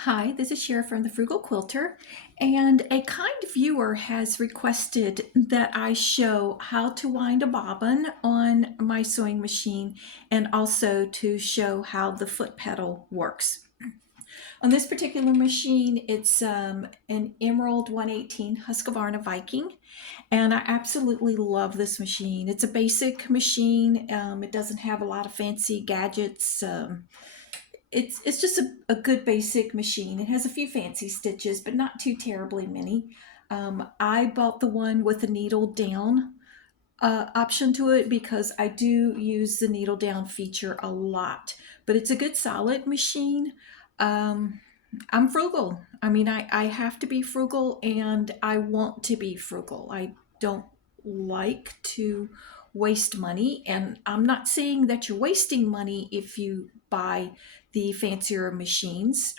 Hi, this is Shara from the Frugal Quilter, and a kind viewer has requested that I show how to wind a bobbin on my sewing machine and also to show how the foot pedal works. On this particular machine, it's an Emerald 118 Husqvarna Viking, and I absolutely love this machine. It's a basic machine. It doesn't have a lot of fancy gadgets. It's just a good basic machine. It has a few fancy stitches, but not too terribly many. I bought the one with the needle down option to it because I do use the needle down feature a lot. But it's a good solid machine. Um, I'm frugal. I mean, I have to be frugal and I want to be frugal. I don't like to waste money. And I'm not saying that you're wasting money if you buy the fancier machines.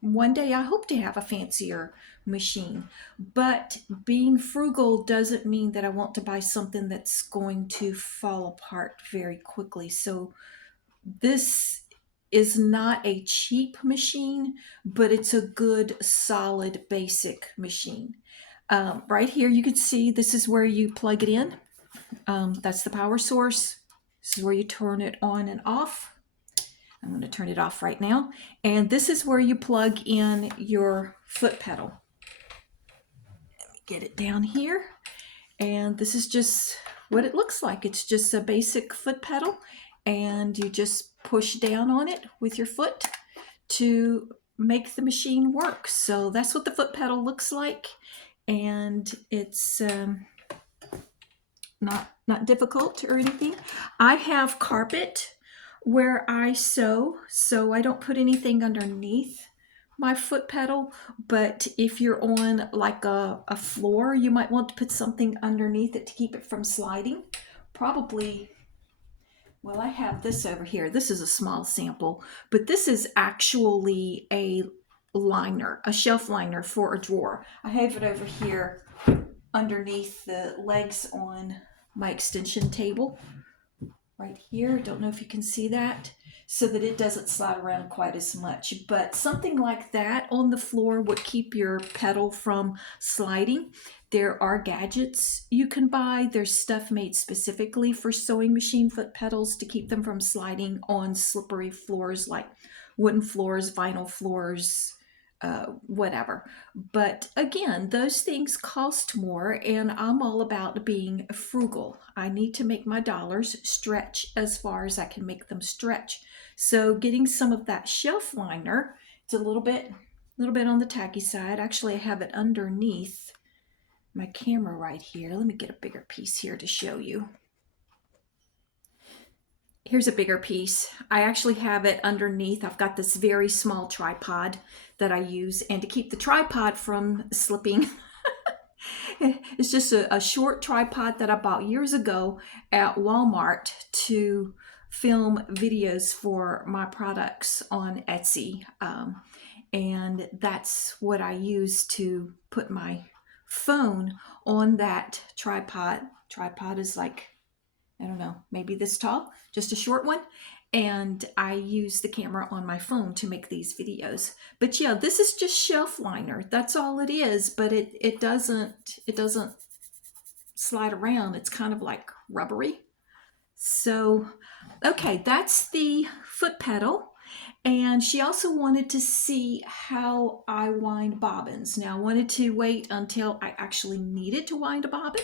One day I hope to have a fancier machine. But being frugal doesn't mean that I want to buy something that's going to fall apart very quickly. So this is not a cheap machine, but it's a good, solid, basic machine. Right here, you can see this is where you plug it in. That's the power source. This is where you turn it on and off. I'm going to turn it off right now. And this is where you plug in your foot pedal. Let me get it down here. And this is just what it looks like. It's just a basic foot pedal, and you just push down on it with your foot to make the machine work. So that's what the foot pedal looks like, and it's not difficult or anything. I have carpet where I sew, so I don't put anything underneath my foot pedal. But if you're on like a floor, you might want to put something underneath it to keep it from sliding. Probably, well, I have this over here. This is a small sample, but this is actually a liner, a shelf liner for a drawer. I have it over here underneath the legs on my extension table right here. Don't know if you can see that, so that it doesn't slide around quite as much. But something like that on the floor would keep your pedal from sliding. There are gadgets you can buy. There's stuff made specifically for sewing machine foot pedals to keep them from sliding on slippery floors like wooden floors, vinyl floors, whatever. But again, those things cost more, and I'm all about being frugal. I need to make my dollars stretch as far as I can make them stretch. So getting some of that shelf liner, it's a little bit on the tacky side. Actually, I have it underneath my camera right here. Let me get a bigger piece here to show you. Here's a bigger piece. I actually have it underneath. I've got this very small tripod that I use, and to keep the tripod from slipping, it's just a short tripod that I bought years ago at Walmart to film videos for my products on Etsy. And that's what I use to put my phone on that tripod. Tripod is like, I don't know, maybe this tall, just a short one. And I use the camera on my phone to make these videos. But yeah, this is just shelf liner. That's all it is, but it doesn't slide around. It's kind of like rubbery. So, okay, that's the foot pedal. And she also wanted to see how I wind bobbins. Now, I wanted to wait until I actually needed to wind a bobbin,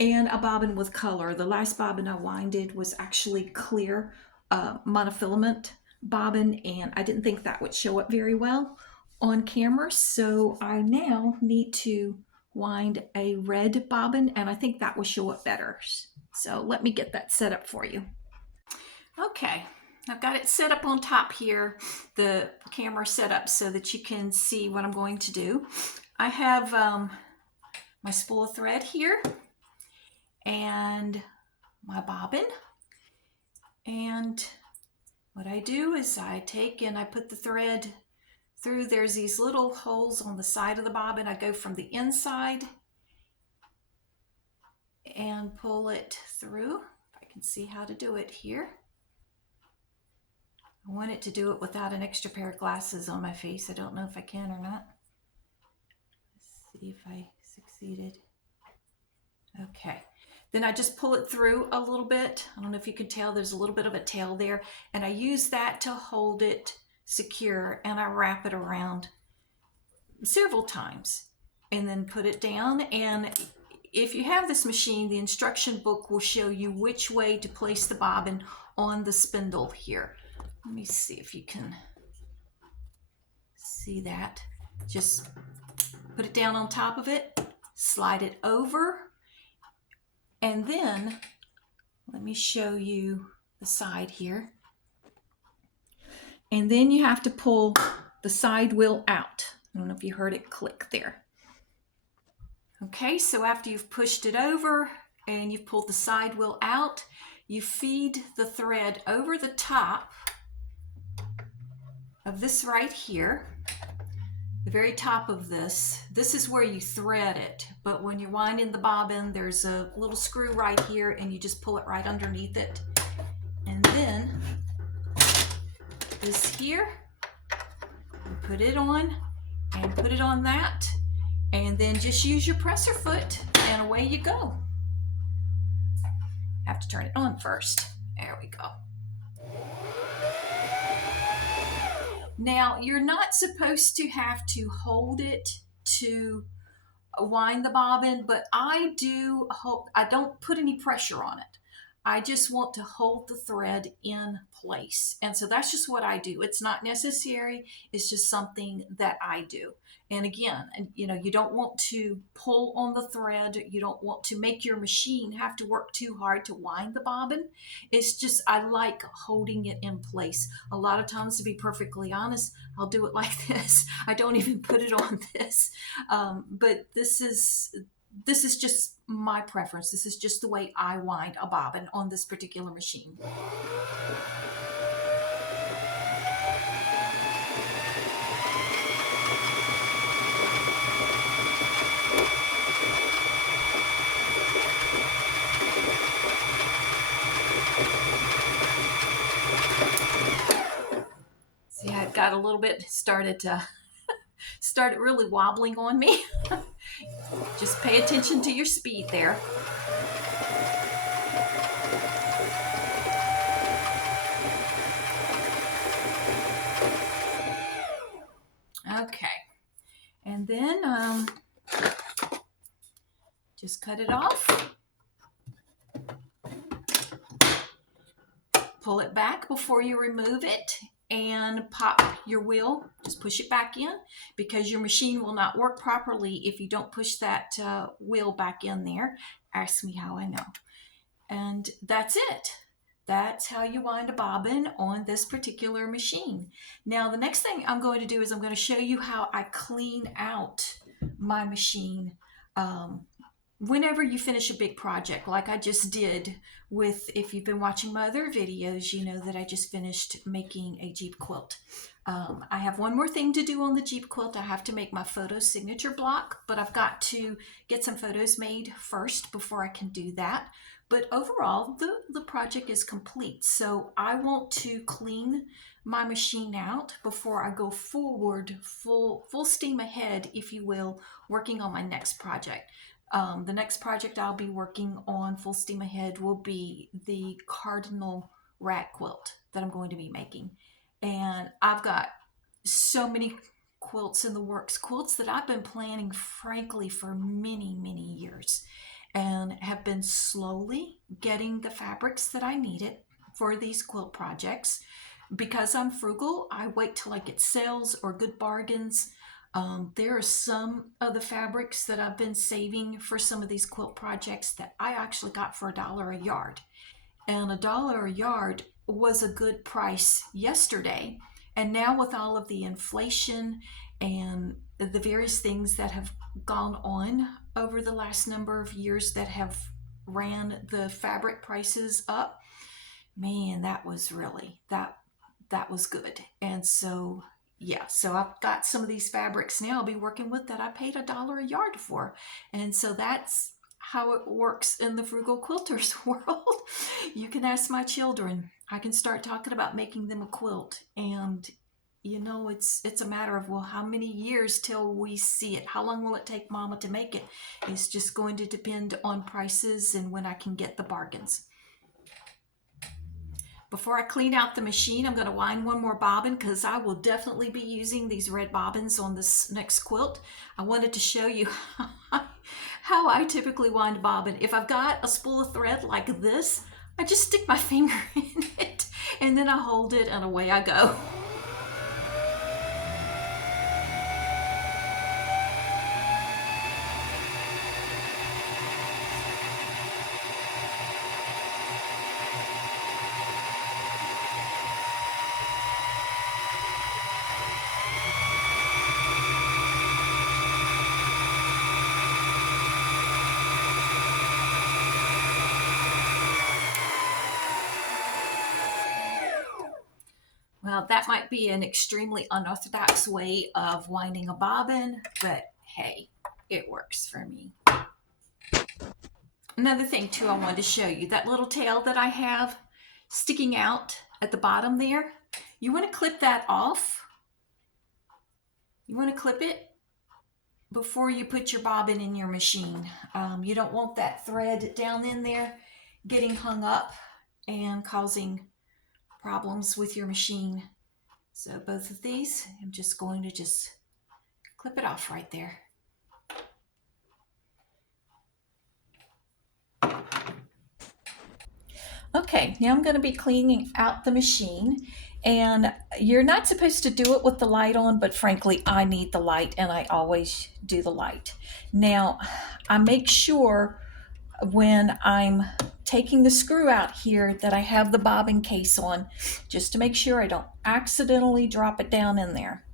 and a bobbin with color. The last bobbin I winded was actually clear monofilament bobbin, and I didn't think that would show up very well on camera. So I now need to wind a red bobbin, and I think that will show up better. So let me get that set up for you. Okay, I've got it set up on top here, the camera set up so that you can see what I'm going to do. I have my spool of thread here and my bobbin. And what I do is I take and I put the thread through. There's these little holes on the side of the bobbin. I go from the inside and pull it through. If I can see how to do it here. I wanted to do it without an extra pair of glasses on my face. I don't know if I can or not. Let's see if I succeeded. Okay. Then I just pull it through a little bit. I don't know if you can tell, there's a little bit of a tail there. And I use that to hold it secure, and I wrap it around several times and then put it down. And if you have this machine, the instruction book will show you which way to place the bobbin on the spindle here. Let me see if you can see that. Just put it down on top of it, slide it over, and then let me show you the side here. And then you have to pull the side wheel out. I don't know if you heard it click there. Okay, so after you've pushed it over and you've pulled the side wheel out, you feed the thread over the top of this right here, the very top of this. This is where you thread it, but when you're winding the bobbin, there's a little screw right here and you just pull it right underneath it. And then this here, you put it on and put it on that, and then just use your presser foot and away you go. Have to turn it on first. There we go. Now, you're not supposed to have to hold it to wind the bobbin, but I do hope I don't put any pressure on it. I just want to hold the thread in place. And so that's just what I do. It's not necessary. It's just something that I do. And again, you know, you don't want to pull on the thread. You don't want to make your machine have to work too hard to wind the bobbin. It's just, I like holding it in place. A lot of times, to be perfectly honest, I'll do it like this. I don't even put it on this. But this is just my preference. This is just the way I wind a bobbin on this particular machine. See, I got a little bit started really wobbling on me. Just pay attention to your speed there. Okay, and then just cut it off. Pull it back before you remove it, and pop your wheel. Just push it back in, because your machine will not work properly if you don't push that wheel back in there. Ask me how I know. And that's it. That's how you wind a bobbin on this particular machine. Now, the next thing I'm going to do is I'm going to show you how I clean out my machine whenever you finish a big project, like I just did with, if you've been watching my other videos, you know that I just finished making a Jeep quilt. I have one more thing to do on the Jeep quilt. I have to make my photo signature block, but I've got to get some photos made first before I can do that. But overall, the project is complete. So I want to clean my machine out before I go forward, full steam ahead, if you will, working on my next project. The next project I'll be working on full steam ahead will be the cardinal rat quilt that I'm going to be making. And I've got so many quilts in the works, quilts that I've been planning, frankly, for many, many years, and have been slowly getting the fabrics that I needed for these quilt projects. Because I'm frugal, I wait till I get sales or good bargains. There are some of the fabrics that I've been saving for some of these quilt projects that I actually got for $1 a yard. And $1 a yard was a good price yesterday. And now, with all of the inflation and the various things that have gone on over the last number of years that have ran the fabric prices up, man, that was really, that was good. And so, yeah, so I've got some of these fabrics now I'll be working with that I paid $1 a yard for. And so that's how it works in the Frugal Quilters world. You can ask my children. I can start talking about making them a quilt, and it's a matter of, well, how many years till we see it? How long will it take Mama to make it? It's just going to depend on prices and when I can get the bargains. Before I clean out the machine, I'm going to wind one more bobbin because I will definitely be using these red bobbins on this next quilt. I wanted to show you how I typically wind a bobbin. If I've got a spool of thread like this, I just stick my finger in it and then I hold it and away I go. Well, that might be an extremely unorthodox way of winding a bobbin, but hey, it works for me. Another thing too I wanted to show you, that little tail that I have sticking out at the bottom there, you want to clip that off. You want to clip it before you put your bobbin in your machine. You don't want that thread down in there getting hung up and causing problems with your machine. So both of these, I'm just going to clip it off right there. Okay, now I'm going to be cleaning out the machine, and you're not supposed to do it with the light on, but frankly I need the light and I always do the light. Now I make sure when I'm taking the screw out here that I have the bobbin case on, just to make sure I don't accidentally drop it down in there.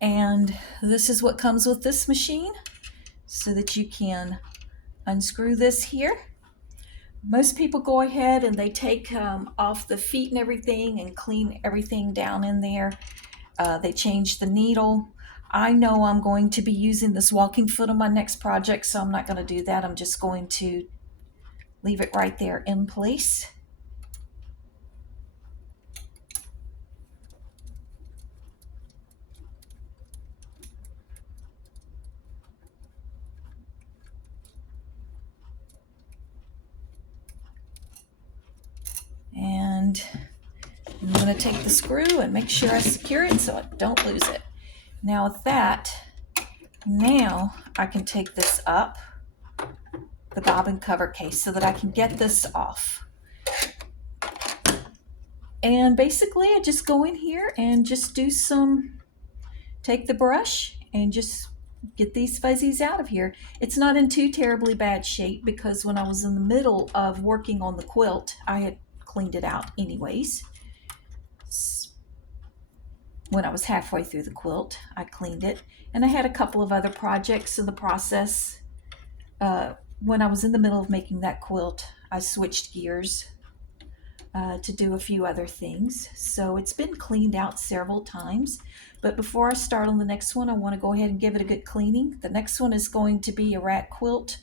And this is what comes with this machine, so that you can unscrew this here. Most people go ahead and they take off the feet and everything and clean everything down in there. They change the needle. I know I'm going to be using this walking foot on my next project, so I'm not going to do that. I'm just going to leave it right there in place. And I'm going to take the screw and make sure I secure it so I don't lose it. Now with that, now I can take this up, the bobbin cover case, so that I can get this off. And basically I just go in here and just take the brush and just get these fuzzies out of here. It's not in too terribly bad shape because when I was in the middle of working on the quilt, I had cleaned it out anyways. When I was halfway through the quilt, I cleaned it. And I had a couple of other projects in the process. When I was in the middle of making that quilt, I switched gears to do a few other things. So it's been cleaned out several times. But before I start on the next one, I want to go ahead and give it a good cleaning. The next one is going to be a rat quilt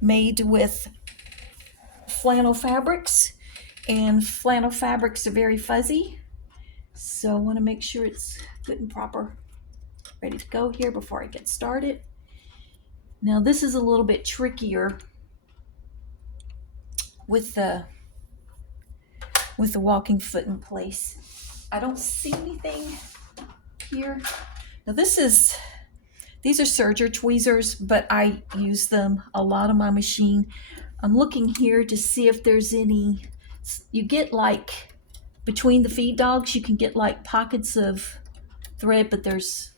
made with flannel fabrics. And flannel fabrics are very fuzzy. So I want to make sure it's good and proper, ready to go here before I get started. Now this is a little bit trickier with the walking foot in place. I don't see anything here. Now these are serger tweezers, but I use them a lot on my machine. I'm looking here to see if there's any, you get like, between the feed dogs, you can get like pockets of thread, but there's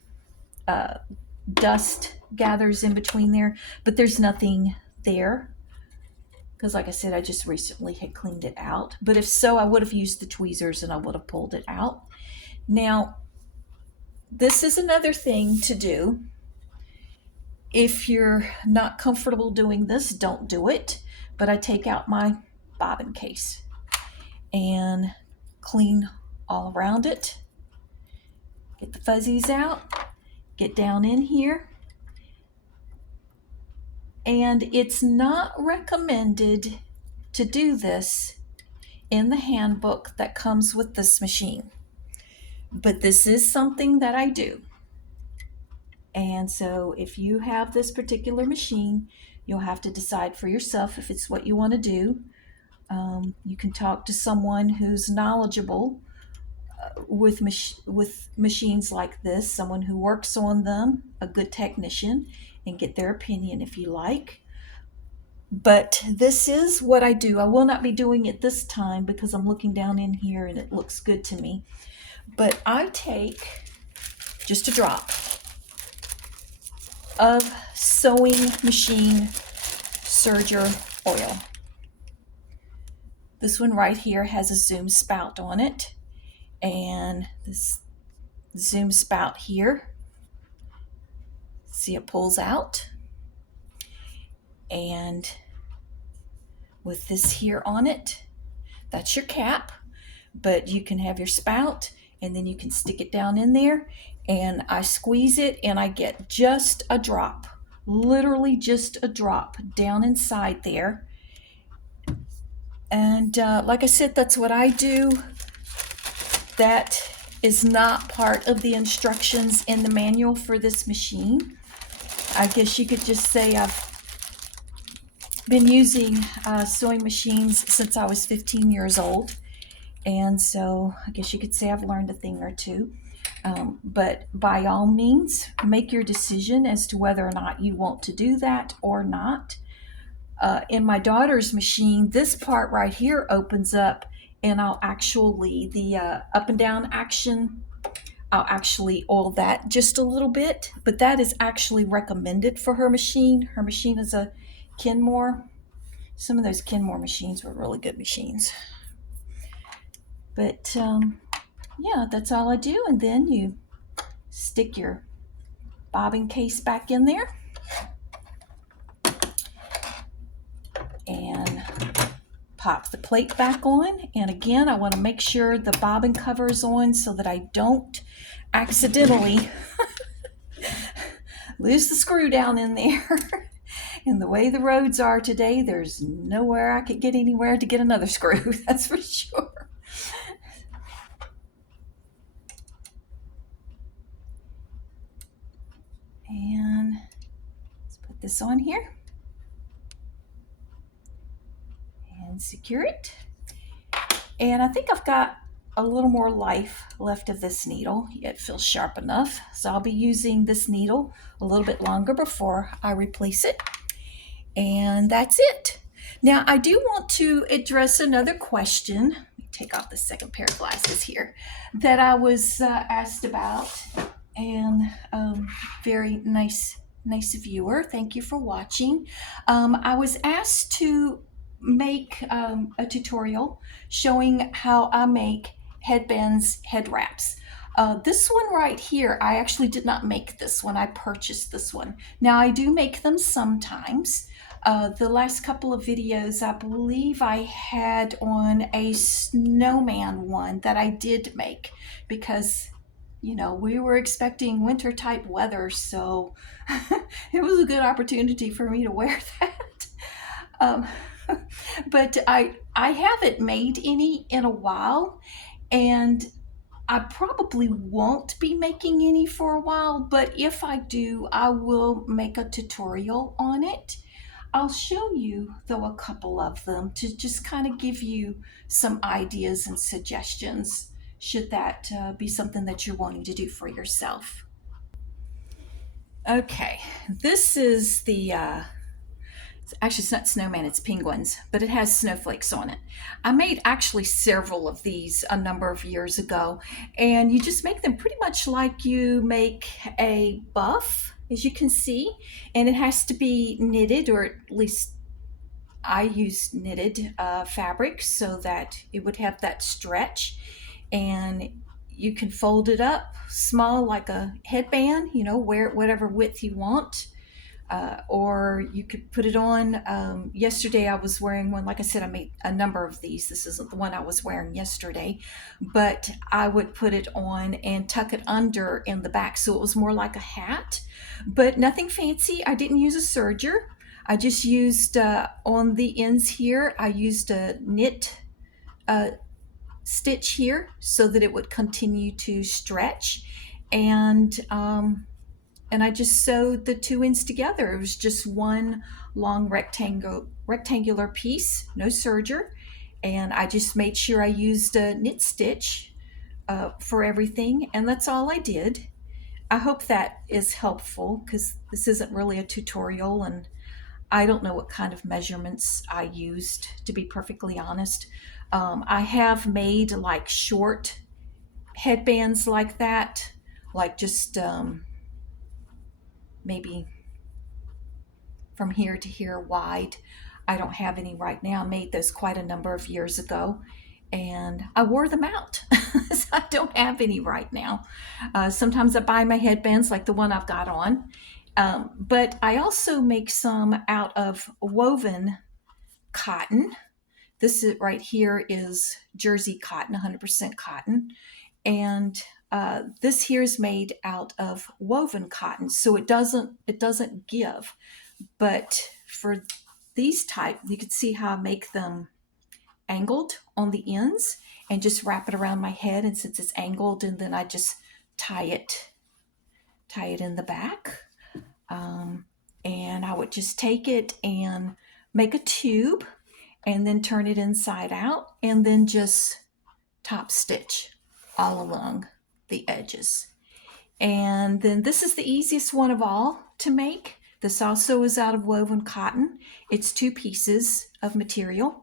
dust gathers in between there, but there's nothing there. Because like I said, I just recently had cleaned it out. But if so, I would have used the tweezers and I would have pulled it out. Now, this is another thing to do. If you're not comfortable doing this, don't do it. But I take out my bobbin case and clean all around it. Get the fuzzies out, get down in here, And it's not recommended to do this in the handbook that comes with this machine. But this is something that I do. And so if you have this particular machine, you'll have to decide for yourself if it's what you want to do. You can talk to someone who's knowledgeable with machines like this, someone who works on them, a good technician, and get their opinion if you like. But this is what I do. I will not be doing it this time because I'm looking down in here and it looks good to me. But I take just a drop of sewing machine serger oil. This one right here has a zoom spout on it, and this zoom spout here, see, it pulls out, and with this here on it, that's your cap. But you can have your spout and then you can stick it down in there, and I squeeze it and I get just a drop, literally just a drop down inside there. And like I said, that's what I do. That is not part of the instructions in the manual for this machine. I guess you could just say I've been using sewing machines since I was 15 years old. And so I guess you could say I've learned a thing or two. But by all means, make your decision as to whether or not you want to do that or not. In my daughter's machine, this part right here opens up, and I'll actually, the up and down action, I'll actually oil that just a little bit, but that is actually recommended for her machine. Her machine is a Kenmore. Some of those Kenmore machines were really good machines. But yeah, that's all I do. And then you stick your bobbin case back in there and pop the plate back on. And again, I want to make sure the bobbin cover is on so that I don't accidentally lose the screw down in there. And the way the roads are today, there's nowhere I could get anywhere to get another screw, that's for sure. And let's put this on here and secure it. And I think I've got a little more life left of this needle. It feels sharp enough, so I'll be using this needle a little bit longer before I replace it. And that's it. Now I do want to address another question. Let me take off the second pair of glasses here that I was asked about. And very nice viewer, thank you for watching. I was asked to make a tutorial showing how I make headbands, head wraps. This one right here, I actually did not make this one. I purchased this one. Now I do make them sometimes. The last couple of videos, I believe I had on a snowman one that I did make because, you know, we were expecting winter type weather, so it was a good opportunity for me to wear that. But I haven't made any in a while, and I probably won't be making any for a while, but if I do, I will make a tutorial on it. I'll show you, though, a couple of them to just kind of give you some ideas and suggestions should that be something that you're wanting to do for yourself. Okay, this is the, actually it's not snowman, it's penguins, but it has snowflakes on it. I made actually several of these a number of years ago, and you just make them pretty much like you make a buff, as you can see, and it has to be knitted, or at least I use knitted fabric so that it would have that stretch. And you can fold it up small like a headband, you know, wear it whatever width you want, or you could put it on. Yesterday I was wearing one. Like I said, I made a number of these. This isn't the one I was wearing yesterday, but I would put it on and tuck it under in the back so it was more like a hat, but nothing fancy. I didn't use a serger. I just used on the ends here, I used a knit stitch here so that it would continue to stretch. And I just sewed the two ends together. It was just one long rectangular piece, no serger. And I just made sure I used a knit stitch for everything, and that's all I did. I hope that is helpful because this isn't really a tutorial, and I don't know what kind of measurements I used, to be perfectly honest. I have made like short headbands like that, like just maybe from here to here wide. I don't have any right now. I made those quite a number of years ago, and I wore them out. So I don't have any right now. Sometimes I buy my headbands like the one I've got on. But I also make some out of woven cotton. This is right here is Jersey cotton, 100% cotton. And this here is made out of woven cotton, so it doesn't give. But for these type, you can see how I make them angled on the ends and just wrap it around my head. And since it's angled, and then I just tie it in the back. And I would just take it and make a tube and then turn it inside out and then just top stitch all along the edges. And then this is the easiest one of all to make. This also is out of woven cotton. It's 2 pieces of material.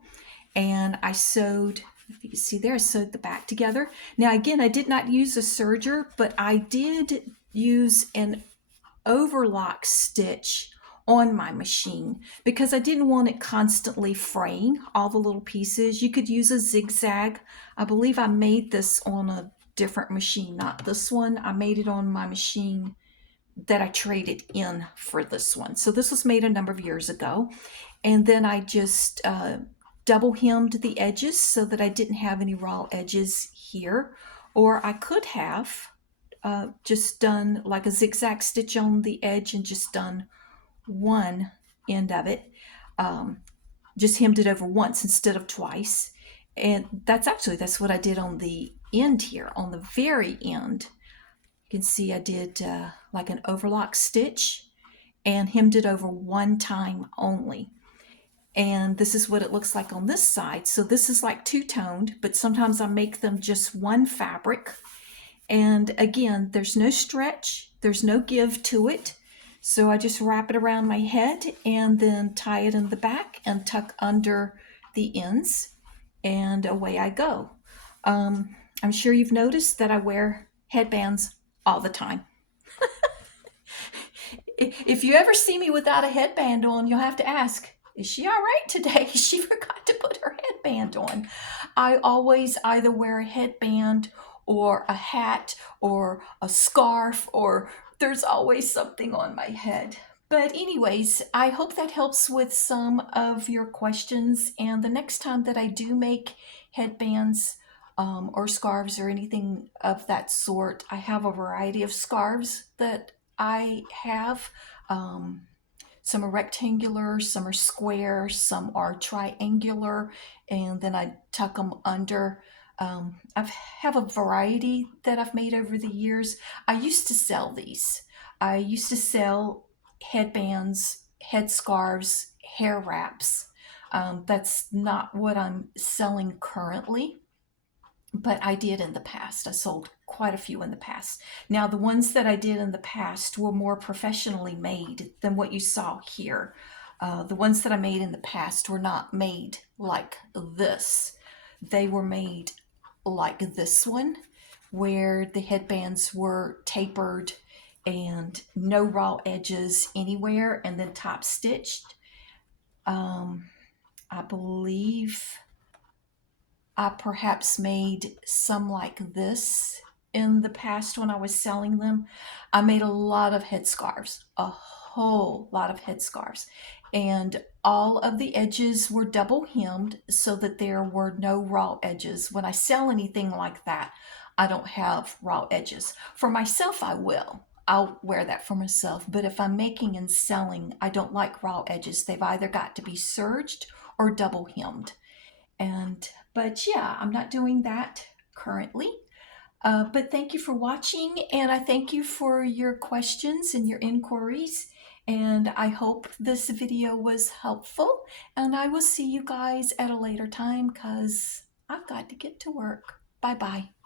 And I sewed, if you can see there, I sewed the back together. Now again, I did not use a serger, but I did use an overlock stitch on my machine because I didn't want it constantly fraying all the little pieces. You could use a zigzag. I believe I made this on a different machine, not this one. I made it on my machine that I traded in for this one. So this was made a number of years ago. And then I just double hemmed the edges so that I didn't have any raw edges here. Or I could have just done like a zigzag stitch on the edge and just done one end of it. Just hemmed it over once instead of twice. And that's what I did on the end here, on the very end. You can see I did like an overlock stitch and hemmed it over one time only. And this is what it looks like on this side. So this is like two-toned, but sometimes I make them just one fabric. And again, there's no stretch, there's no give to it. So I just wrap it around my head and then tie it in the back and tuck under the ends, and away I go. I'm sure you've noticed that I wear headbands all the time. If you ever see me without a headband on, you'll have to ask, is she all right today? She forgot to put her headband on. I always either wear a headband or a hat or a scarf, or there's always something on my head. But anyways, I hope that helps with some of your questions. And the next time that I do make headbands or scarves or anything of that sort, I have a variety of scarves that I have. Some are rectangular, some are square, some are triangular, and then I tuck them under. I have a variety that I've made over the years. I used to sell these. I used to sell headbands, headscarves, hair wraps. That's not what I'm selling currently, but I did in the past. I sold quite a few in the past. Now, the ones that I did in the past were more professionally made than what you saw here. The ones that I made in the past were not made like this. They were made like this one, where the headbands were tapered and no raw edges anywhere, and then top stitched. I believe I perhaps made some like this in the past when I was selling them. I made a lot of headscarves, a whole lot of headscarves, and all of the edges were double hemmed so that there were no raw edges. When I sell anything like that, I don't have raw edges. For myself, I will. I'll wear that for myself. But if I'm making and selling, I don't like raw edges. They've either got to be serged or double hemmed. But yeah, I'm not doing that currently. But thank you for watching, and I thank you for your questions and your inquiries. And I hope this video was helpful. And I will see you guys at a later time because I've got to get to work. Bye bye.